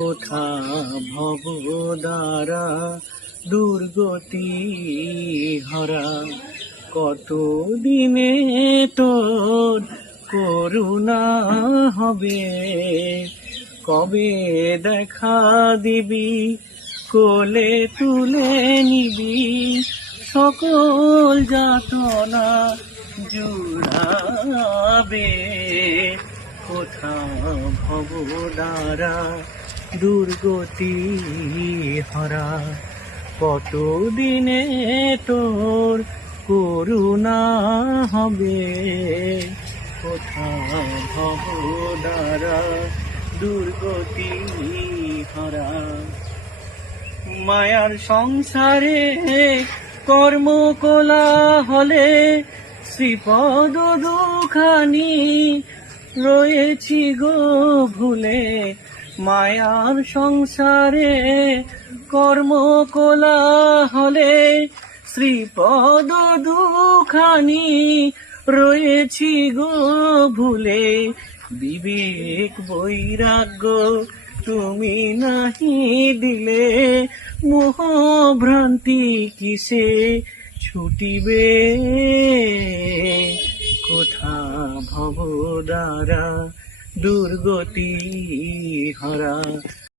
কোথা ভব দ্বারা দুর্গতি হরা। কত দিনে তোর করুণা হবে? কবে দেখা দিবি? কোলে তুলে নিবি? সকল যাতনা জুড়াবে। কোথা ভব দ্বারা দুর্গতি হরা, কত দিনে তোর করুণা হবে? কোথা দুর্গতি হরা? মায়ার সংসারে কর্ম কোলা হলে শ্রীপদ দুখানি রয়েছি গো ভুলে। মায়ার সংসারে কর্ম কোলা হলে শ্রীপদ দুখানি রয়েছি গো ভুলে। বিবেক, বৈরাগ্য তুমি নাহি দিলে মোহ ভ্রান্তি কিসে ছুটিবে? কোথা ভব দ্বারা দুর্গতি হরা